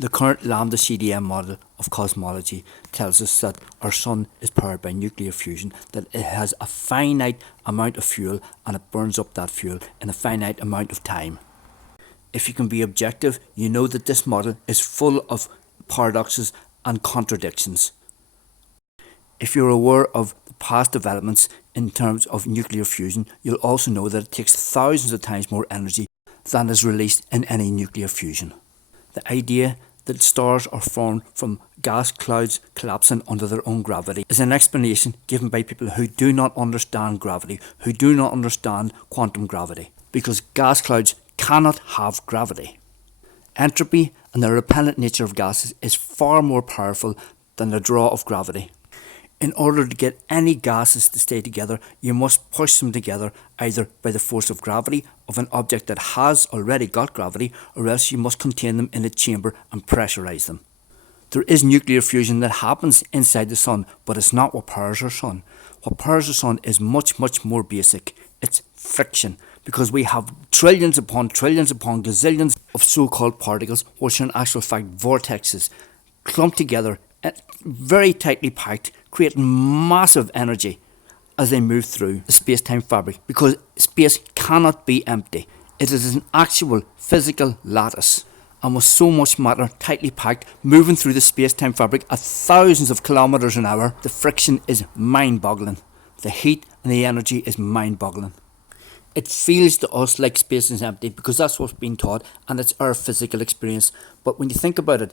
The current Lambda CDM model of cosmology tells us that our sun is powered by nuclear fusion, that it has a finite amount of fuel and it burns up that fuel in a finite amount of time. If you can be objective, you know that this model is full of paradoxes and contradictions. If you're aware of the past developments in terms of nuclear fusion, you'll also know that it takes thousands of times more energy than is released in any nuclear fusion. The idea that stars are formed from gas clouds collapsing under their own gravity is an explanation given by people who do not understand gravity, who do not understand quantum gravity, because gas clouds cannot have gravity. Entropy and the repellent nature of gases is far more powerful than the draw of gravity. In order to get any gases to stay together, you must push them together either by the force of gravity of an object that has already got gravity, or else you must contain them in a chamber and pressurize them. There is nuclear fusion that happens inside the sun, but it's not what powers our sun. What powers our sun is much, much more basic. It's friction, because we have trillions upon gazillions of so-called particles, which are in actual fact vortexes, clumped together, very tightly packed, creating massive energy as they move through the space-time fabric, because space cannot be empty. It is an actual physical lattice, and with so much matter tightly packed moving through the space-time fabric at thousands of kilometers an hour, the friction is mind-boggling. The heat and the energy is mind-boggling. It feels to us like space is empty because that's what's been taught and it's our physical experience. But when you think about it,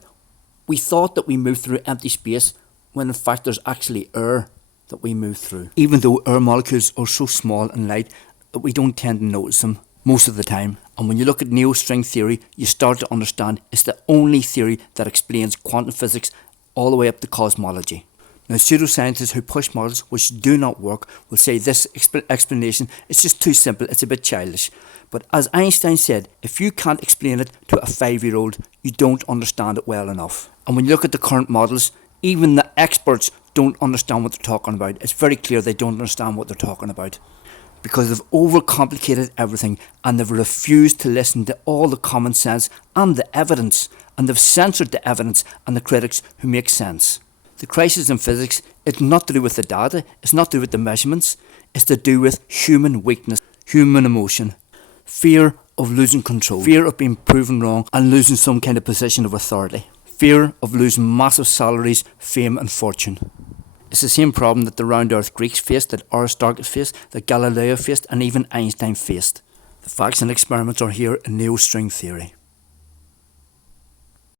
we thought that we moved through empty space when in fact there's actually air that we move through. Even though air molecules are so small and light that we don't tend to notice them most of the time. And when you look at neo-string theory, you start to understand it's the only theory that explains quantum physics all the way up to cosmology. Now, pseudoscientists who push models which do not work will say this explanation is just too simple, it's a bit childish. But as Einstein said, if you can't explain it to a 5-year-old, you don't understand it well enough. And when you look at the current models, even the experts don't understand what they're talking about. It's very clear they don't understand what they're talking about, because they've overcomplicated everything and they've refused to listen to all the common sense and the evidence, and they've censored the evidence and the critics who make sense. The crisis in physics is not to do with the data, it's not to do with the measurements, it's to do with human weakness, human emotion, fear of losing control, fear of being proven wrong and losing some kind of position of authority, fear of losing massive salaries, fame and fortune. It's the same problem that the round earth Greeks faced, that Aristotle faced, that Galileo faced and even Einstein faced. The facts and experiments are here in neo-string theory.